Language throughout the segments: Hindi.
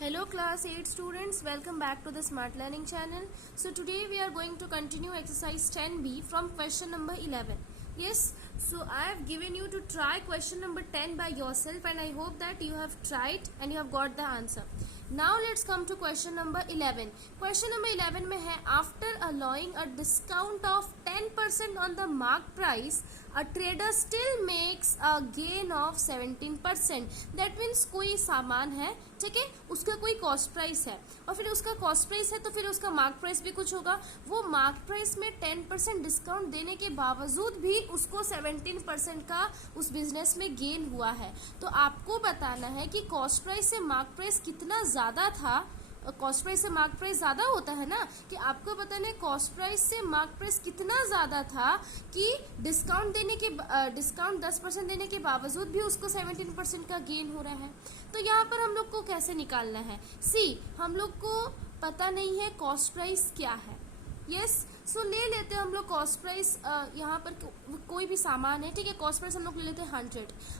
Hello class 8 students, welcome back to the Smart Learning channel. So today we are going to continue exercise 10b from question number 11. Yes, so I have given you to try question number 10 by yourself and I hope that you have tried and you have got the answer. Now let's come to question number 11. Question number 11 में है after allowing a discount of 10% on the mark price, a trader still makes a gain of 17%. That means कोई सामान है, ठीक है, उसका कोई कॉस्ट प्राइस है और फिर उसका कॉस्ट प्राइस है तो फिर उसका मार्क प्राइस भी कुछ होगा. वो मार्क प्राइस में 10% डिस्काउंट देने के बावजूद भी उसको 17% का उस बिजनेस में गेन हुआ है. तो आपको बताना है कि कॉस्ट प्राइस से मार्क प्राइस कितना ज़्यादा था. कॉस्ट प्राइस से मार्क प्राइस ज़्यादा होता है ना, कि आपको बताना है कॉस्ट प्राइस से मार्क प्राइस कितना ज़्यादा था कि डिस्काउंट 10% देने के बावजूद भी उसको 17% का गेन हो रहा है. तो यहाँ पर हम लोग को कैसे निकालना है. हम लोग को पता नहीं है कॉस्ट प्राइस क्या है. यस, सो ले लेते हैं हम लोग कॉस्ट प्राइस. यहाँ पर कोई भी सामान है, ठीक है, कॉस्ट प्राइस हम लोग ले लेते हैं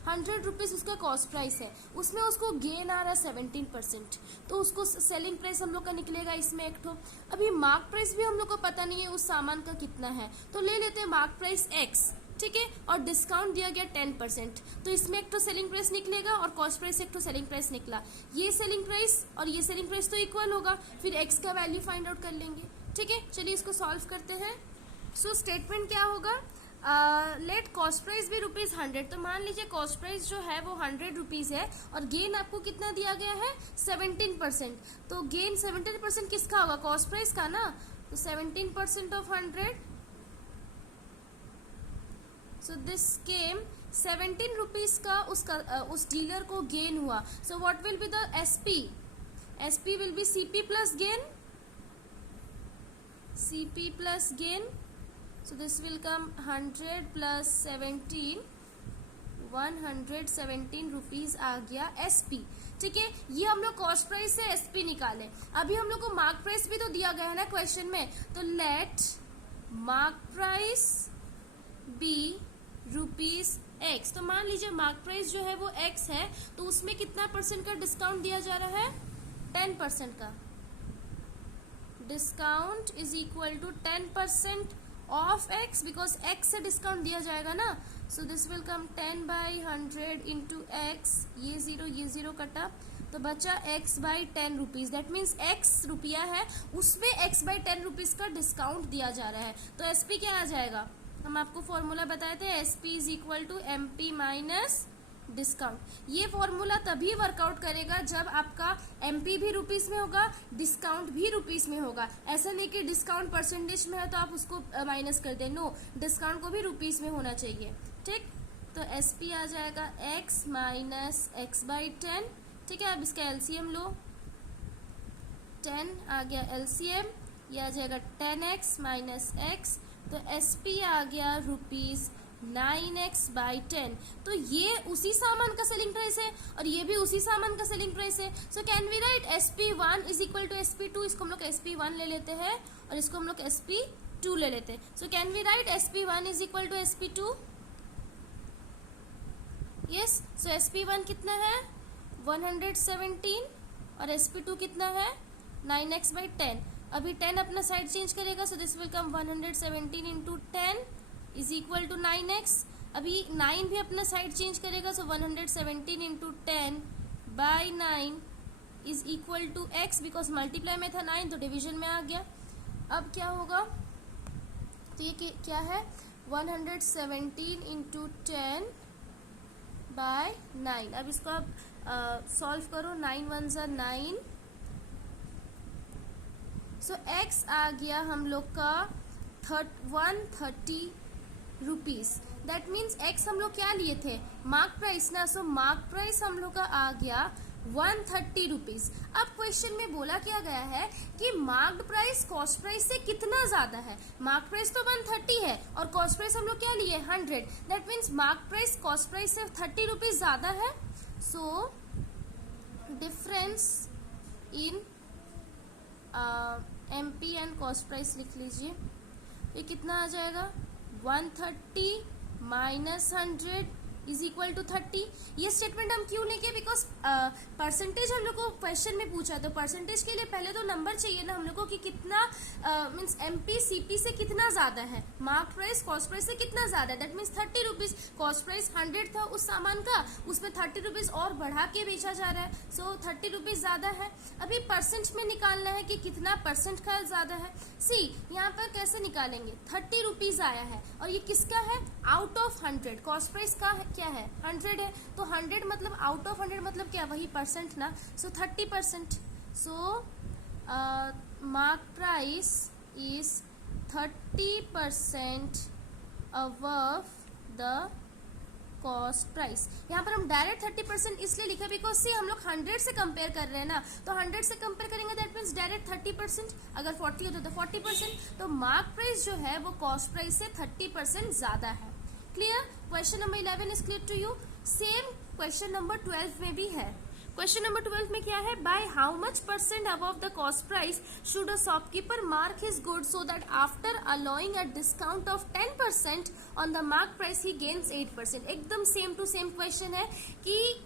100 रुपीज़ उसका कॉस्ट प्राइस है. उसमें उसको गेन आ रहा है 17%, तो उसको सेलिंग प्राइस हम लोग का निकलेगा इसमें एक ठो. अभी मार्क प्राइस भी हम लोग को पता नहीं है उस सामान का कितना है, तो ले लेते हैं मार्क प्राइस x, ठीक है, और डिस्काउंट दिया गया 10%, तो इसमें एक तो सेलिंग प्राइस निकलेगा और कॉस्ट प्राइस एक तो सेलिंग प्राइस निकला. ये सेलिंग प्राइस और ये सेलिंग प्राइस तो इक्वल होगा, फिर x का वैल्यू फाइंड आउट कर लेंगे. ठीक है, चलिए इसको सॉल्व करते हैं. सो स्टेटमेंट क्या होगा, लेट कॉस्ट प्राइस भी ₹100. तो मान लीजिए कॉस्ट प्राइस जो है वो 100 रुपीज़ है और गेन आपको कितना दिया गया है 17%. तो गेन 17% किसका होगा, कॉस्ट प्राइस का ना. तो 17% of 100, so this came 17 rupees का उस डीलर को गेन हुआ. So what will be the SP will be CP plus gain, CP plus gain. So this will come 100 plus 17, 117 rupees आ गया SP. ठीक है, ये हम लोग कॉस्ट प्राइस से SP निकाले. अभी हम लोग को मार्क प्राइस भी तो दिया गया है ना क्वेश्चन में, तो let mark price be ₹X. तो मान लीजिए मार्क प्राइस जो है वो X है, तो उसमें कितना परसेंट का डिस्काउंट दिया जा रहा है, 10% का. Discount is equal to 10% of x, because x से डिस्काउंट दिया जाएगा ना. So this will come 10/100 into x. ये जीरो कटा, तो बचा x/10 rupees. That means x रुपया है, उसमें x/10 रुपीज का डिस्काउंट दिया जा रहा है. तो SP क्या आ जाएगा, हम आपको फॉर्मूला बताए थे, SP is equal to MP minus discount. ये फॉर्मूला तभी वर्कआउट करेगा जब आपका MP भी रुपीस में होगा, डिस्काउंट भी रुपीस में होगा. ऐसा नहीं कि डिस्काउंट परसेंटेज में है तो आप उसको माइनस कर दें. नो, डिस्काउंट को भी रुपीस में होना चाहिए. ठीक, तो SP आ जाएगा x माइनस x/10. ठीक है, अब इसका LCM लो, 10 आ गया LCM, ये आ जाएगा 10x माइनस x. तो SP आ गया ₹9x/10. तो ये उसी सामान का सेलिंग प्राइस है और ये भी उसी सामान का सेलिंग प्राइस है. So can we write SP1 is equal to SP2. इसको हम लोग SP1 ले लेते हैं और इसको हम लोग SP2 ले लेते हैं. So can we write SP1 is equal to SP2. Yes, so SP1 कितना है 117 और SP2 कितना है 9x/10. अभी 10 अपना साइड चेंज करेगा, so this will come 117 into 10 is equal to 9x. अभी 9 भी अपना साइड चेंज करेगा, so 117 into 10/9 is equal to x. Because multiply में था 9 तो डिवीजन में आ गया. अब क्या होगा, तो ये क्या है 117 इंटू 10/9. अब इसको आप सॉल्व करो, 9 1 ज़ा 9. सो x आ गया हम लोग का 130 रुपीज. दैट मीन्स x हम लोग क्या लिए थे, मार्क प्राइस ना. सो मार्क प्राइस हम लोग का आ गया 130 रुपीज. अब क्वेश्चन में बोला क्या गया है कि मार्क्ड प्राइस कॉस्ट प्राइस से कितना ज्यादा है. मार्क प्राइस तो 130 है और कॉस्ट प्राइस हम लोग क्या लिए 100. That means mark price cost price से 30 रुपीज ज्यादा है. So difference in MP and cost price लिख लीजिए. ये कितना आ जाएगा 130 माइनस 100 इज इक्वल टू 30। ये स्टेटमेंट हम क्यों लेंगे, बिकॉज परसेंटेज हम लोग को क्वेश्चन में पूछा, तो परसेंटेज के लिए पहले तो नंबर चाहिए ना हम लोग को कि कितना मीन्स एमपी सीपी से कितना ज्यादा है, मार्क प्राइस कॉस्ट प्राइस से कितना ज्यादा है। That means 30 rupees, cost price 100 था उस सामान का, उसमें 30 रुपीज और बढ़ा के बेचा जा रहा है, सो 30 रुपीज ज्यादा है। अभी परसेंट में निकालना है कि कितना परसेंट का ज्यादा है। सी यहाँ पर कैसे निकालेंगे, 30 रुपीज आया है और ये किसका है, आउट ऑफ 100, कॉस्ट प्राइस का क्या है 100 है, तो 100 मतलब आउट ऑफ 100 मतलब क्या, वही परसेंट ना, so 30%। So mark price is 30% above the cost price. यहाँ पर हम डायरेक्ट 30% इसलिए लिखा बिकॉज सी हम लोग 100 से कंपेयर कर रहे हैं ना, तो 100 से कंपेयर करेंगे दैट मीन्स डायरेक्ट 30%, अगर 40 होता तो 40%, तो मार्क प्राइस जो है वो कॉस्ट प्राइस से 30% ज्यादा है। Clear, question number 11 is clear to you. Same question number 12 में भी है। क्वेश्चन नंबर 12 में क्या है, by how much percent above the cost price should a shopkeeper mark his goods so that after allowing a discount of 10% on the mark price he gains 8%। एकदम सेम टू सेम क्वेश्चन है कि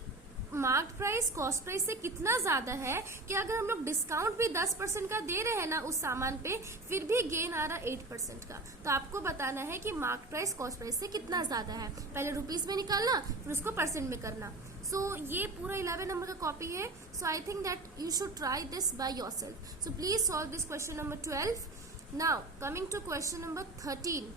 मार्क प्राइस कॉस्ट प्राइस से कितना ज्यादा है कि अगर हम लोग डिस्काउंट भी 10% का दे रहे हैं ना उस सामान पे, फिर भी गेन आ रहा 8% का। तो आपको बताना है कि मार्क प्राइस कॉस्ट प्राइस से कितना ज्यादा है, पहले रुपीज में निकालना फिर उसको परसेंट में करना। सो ये पूरा 11 नंबर का कॉपी है, so I think that you should try this by yourself. So please solve this question number 12। Now coming to question number 13।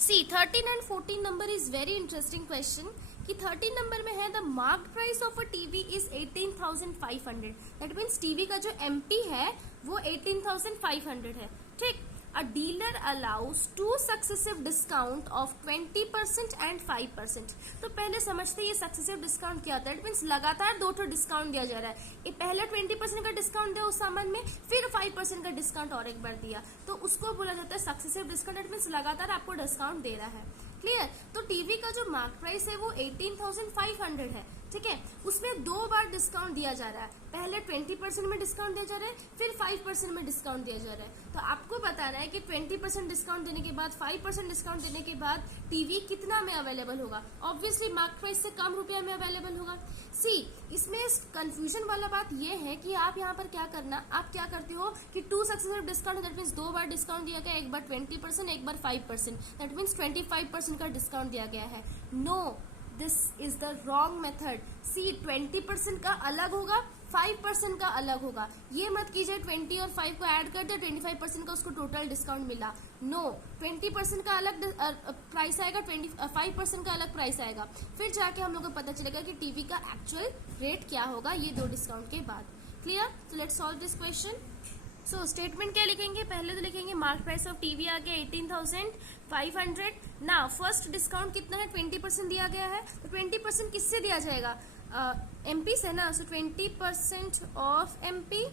See 13 and 14 number is very interesting question कि 13 नंबर में है the mark price of a TV is 18,500। That means TV का जो एमपी है वो 18,500 है, ठीक। A dealer allows 2 successive discount of 20% and 5%। तो पहले समझते ये सक्सेसिव डिस्काउंट क्या होता है। दैट मीन्स लगातार 2 डिस्काउंट दिया जा रहा है, ये पहले 20% का डिस्काउंट दिया उस सामान में, फिर 5% का डिस्काउंट और एक बार दिया, तो उसको बोला जाता है सक्सेसिव डिस्काउंट। दैट मीन्स लगातार आपको डिस्काउंट दे रहा है। क्लियर, तो टीवी का जो मार्क प्राइस है वो 18,500 है, ठीक है। उसमें 2 बार डिस्काउंट दिया जा रहा है, पहले 20% में डिस्काउंट दिया जा रहा है, फिर 5% में डिस्काउंट दिया जा रहा है। तो आपको बताना है कि 20% डिस्काउंट देने के बाद, 5% डिस्काउंट देने के बाद टीवी कितना में अवेलेबल होगा। ऑब्वियसली मार्क प्राइस से कम रुपया में अवेलेबल होगा। सी इसमें कंफ्यूजन वाला बात यह है कि आप यहाँ पर क्या करना, आप क्या करते हो कि 2 successive discount, that means 2 bar discount दिया गया, एक बार 20%, एक बार 5%, दैट मीन्स 25% का डिस्काउंट दिया गया है। No, this is the wrong method. See 20% का अलग होगा, 5% का अलग होगा। ये मत कीजिए 20 और 5 को ऐड कर दे, 25% का उसको टोटल डिस्काउंट मिला। नो, 20% का अलग प्राइस आएगा, 5% का अलग प्राइस आएगा, फिर जाके हम लोग को पता चलेगा कि टीवी का एक्चुअल रेट क्या होगा ये 2 डिस्काउंट के बाद। क्लियर, तो let's solve this question. So statement क्या लिखेंगे, पहले तो लिखेंगे मार्क प्राइस ऑफ टीवी आ गया 18,500। ना फर्स्ट डिस्काउंट कितना है, 20% दिया गया है, तो 20% किससे दिया जाएगा, एमपी से ना, सो 20% of MP,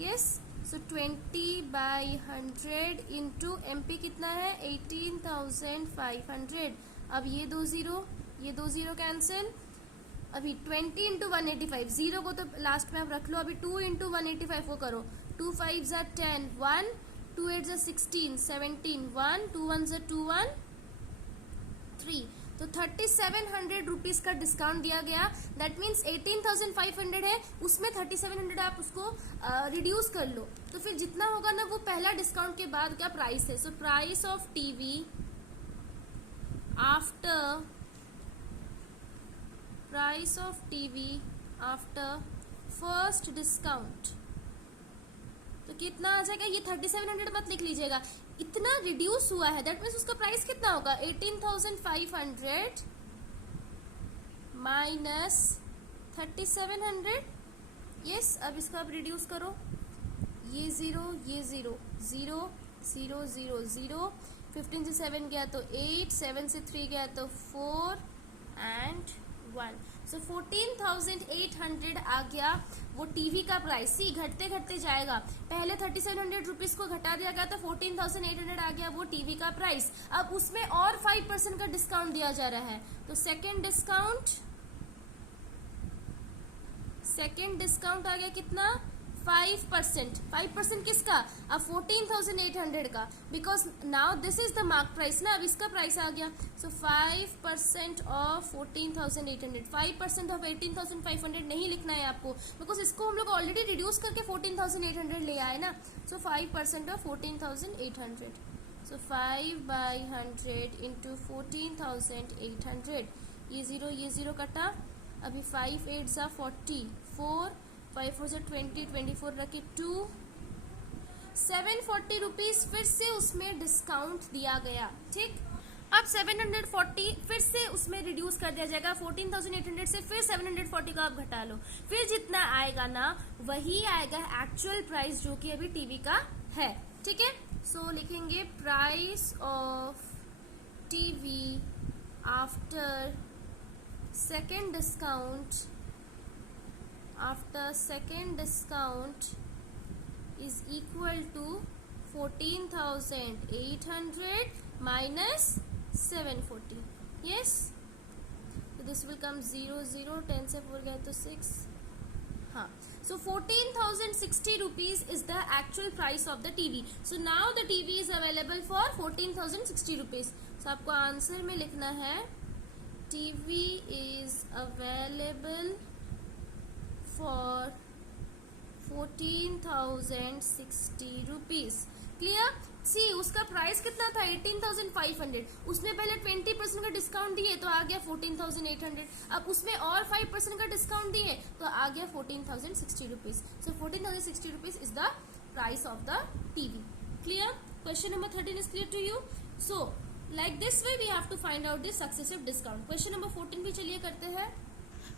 yes. So 20/100 into MP कितना है 18,500। अब ये 2 0 कैंसिल, अभी 20 इंटू 185, जीरो को तो लास्ट में आप रख लो, अभी 2 इंटू 185 को करो, 2 5 ज़ा 10, 1 2 8 ज़ा 16, 17, 1 2 1 ज़ा 2 1 3, तो 3700 रुपीज का डिस्काउंट दिया गया। दैट मीन्स 18,500 है, उसमें 3700 आप उसको रिड्यूस कर लो, तो फिर जितना होगा ना वो पहला डिस्काउंट के बाद का प्राइस है। So price of TV after first discount, तो कितना आ जाएगा, ये 3700 मत लिख लीजिएगा, इतना रिड्यूस हुआ है, दैट मीन्स उसका प्राइस कितना होगा 18,500 माइनस 3700। यस, अब इसको आप रिड्यूस करो, ये 0 ये 0 0 0 0 0, 15 से 7 गया तो 8, 7 से 3 गया तो 4 एंड 1, सो 14,800 आ गया वो टीवी का प्राइस। सी घटते घटते जाएगा, पहले 3700 रुपीज को घटा दिया गया तो 14,800 आ गया वो टीवी का प्राइस। अब उसमें और 5% का डिस्काउंट दिया जा रहा है, तो सेकेंड डिस्काउंट आ गया कितना 5%, 5% किसका? अब 14,800 का, because now this is the mark price ना, अब इसका प्राइस आ गया. सो 5% ऑफ 14,800, 5% ऑफ 18,500 नहीं लिखना है आपको, बिकॉज इसको हम लोग ऑलरेडी रिड्यूस करके 14,800 ले आए ना. सो 5% ऑफ 14,800. So 5/100 into 14,800. ये जीरो कटा. अभी 5 8 सा 40, 4 5 4 से 20, 24 रखे 2, 740 रुपीज फिर से उसमें डिस्काउंट दिया गया. ठीक, अब 740 फिर से उसमें रिड्यूस कर दिया जाएगा. 14,800 से फिर 740 को आप घटा लो, फिर जितना आएगा ना वही आएगा एक्चुअल प्राइस जो कि अभी टीवी का है. ठीक है, सो लिखेंगे price of TV after second discount is equal to 14,800 minus 740. yes, so this will come 0 0, 10 से 4 गया तो 6. हाँ, so 14,060 rupees is the actual price of the TV. so now the TV is available for 14,060 rupees. so आपको आंसर में लिखना है TV is available for 14,060 rupees. Clear? See उसका प्राइस कितना था? 18,500. उसने पहले 20% का डिस्काउंट दिए तो आ गया 14,800. अब उसमें और 5% का डिस्काउंट दिए तो आ गया 14,060 rupees. So 14,060 rupees is the price of the TV. Clear? Question number 13 is clear to you. So like this way we have to find out the successive discount. Question number 14 भी चलिए करते हैं.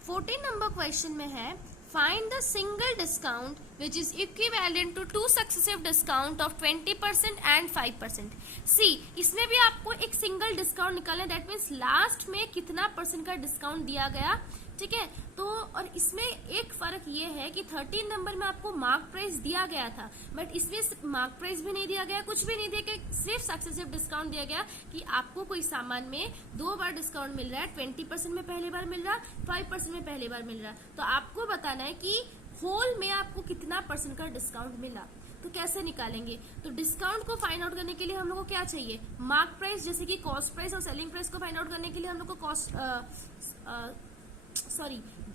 14 नंबर क्वेश्चन में है find the single discount which is equivalent to two successive discount of 20% and 5%. See, इसमें भी आपको एक सिंगल डिस्काउंट निकालना है. दैट मीन्स लास्ट में कितना परसेंट का डिस्काउंट दिया गया. ठीक है, तो और इसमें एक फर्क ये है कि 13 नंबर में आपको मार्क प्राइस दिया गया था, बट इसमें मार्क प्राइस भी नहीं दिया गया, कुछ भी नहीं दिया गया, सिर्फ सक्सेसिव डिस्काउंट दिया गया कि आपको कोई सामान में 2 बार डिस्काउंट मिल रहा है. 20% में पहली बार मिल रहा, 5% में पहली बार मिल रहा. तो आपको बताना है कि होल में आपको कितना परसेंट का डिस्काउंट मिला. तो कैसे निकालेंगे? तो डिस्काउंट को फाइंड आउट करने के लिए हम लोग को क्या चाहिए? मार्क प्राइस, जैसे कि कॉस्ट प्राइस और सेलिंग प्राइस को फाइंड आउट करने के लिए हम लोग को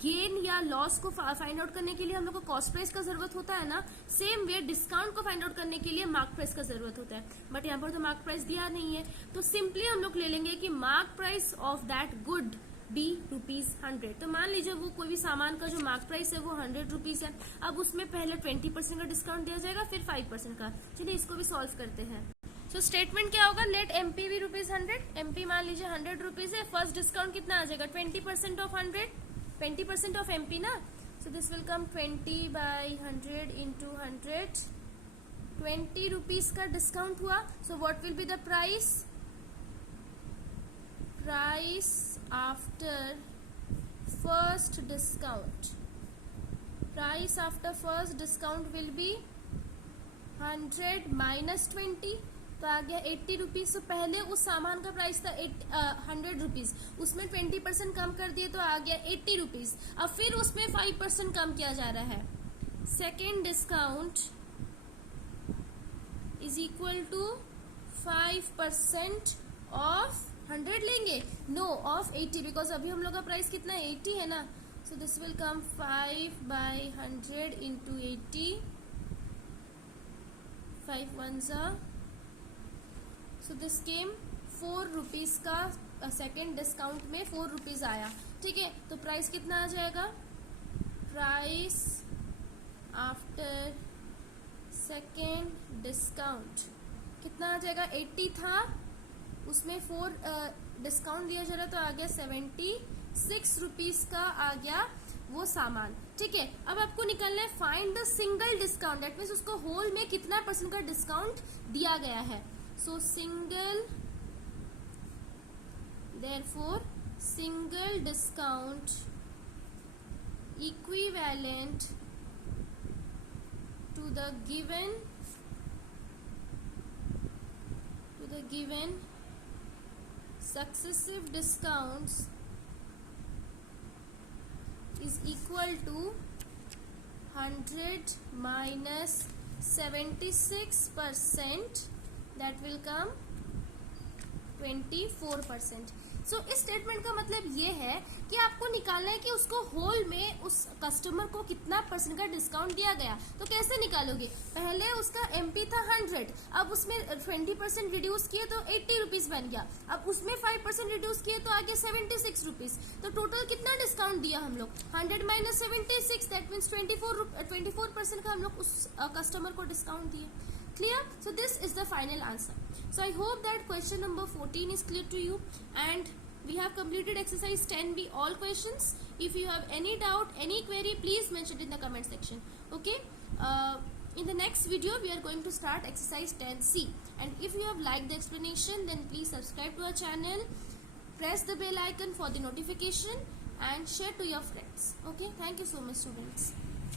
गेन या लॉस को फाइंड आउट करने के लिए हम लोग को कॉस्ट प्राइस का जरूरत होता है ना. सेम वे डिस्काउंट को फाइंड आउट करने के लिए मार्क प्राइस का जरूरत होता है, बट यहाँ पर तो मार्क प्राइस दिया नहीं है. तो सिंपली हम लोग ले लेंगे कि mark price of that good be ₹100. तो मान लीजिए वो कोई भी सामान का जो मार्क प्राइस है वो 100 रुपीज है. अब उसमें पहले 20% का डिस्काउंट दिया जाएगा, फिर 5% का. चलिए इसको भी सॉल्व करते हैं. तो स्टेटमेंट क्या होगा? लेट एमपी भी ₹100. एमपी मान लीजिए 100 रुपीज है. फर्स्ट डिस्काउंट कितना आ जाएगा? 20% ऑफ 100, 20% ऑफ एमपी ना. So this will come 20/100 into 100. 20 rupees का डिस्काउंट हुआ. So what will be the price? Price after first discount. Price after first discount will be 100 minus 20, तो आ गया 80 रुपीज. तो पहले उस सामान का प्राइस था 100 रुपीज, उसमें 20% कम कर दिए तो आ गया 80 रुपीज. अब फिर उसमें 5% कम किया जा रहा है. Second discount is equal to 5% of 100 लेंगे, नो ऑफ 80, बिकॉज अभी हम लोग का प्राइस कितना है? 80 है ना. So this will come 5/100 into 80. 5 1s. So this came 4 rupees का. सेकेंड डिस्काउंट में 4 रुपीज आया. ठीक है, तो प्राइस कितना आ जाएगा? प्राइस आफ्टर सेकेंड डिस्काउंट कितना आ जाएगा? 80 था, उसमें 4 डिस्काउंट दिया जा रहा तो आ गया 76 रुपीज का आ गया वो सामान. ठीक है, अब आपको निकालना है find the single discount. That means उसको होल में कितना परसेंट का डिस्काउंट दिया गया है. सो single, therefore single discount equivalent to the given successive discounts is equal to 100 minus 76%, that will come 24%. सो इस स्टेटमेंट का मतलब ये है कि आपको निकालना है कि उसको होल में उस कस्टमर को कितना परसेंट का डिस्काउंट दिया गया. तो कैसे निकालोगे? पहले उसका एमपी था 100, अब उसमें 20% रिड्यूस किए तो 80 रुपीज बन गया. अब उसमें 5% रिड्यूस किए तो आगे 76 रुपीज. तो टोटल कितना डिस्काउंट दिया हम लोग? 100 माइनस 76, दैट मीन्स 24% का हम लोग उस कस्टमर को डिस्काउंट दिए. Clear? So this is the final answer. So I hope that question number 14 is clear to you, and we have completed exercise 10B all questions. If you have any doubt, any query, please mention it in the comment section. Okay? In the next video we are going to start exercise 10C, and if you have liked the explanation, then please subscribe to our channel, press the bell icon for the notification, and share to your friends. Okay? Thank you so much, students.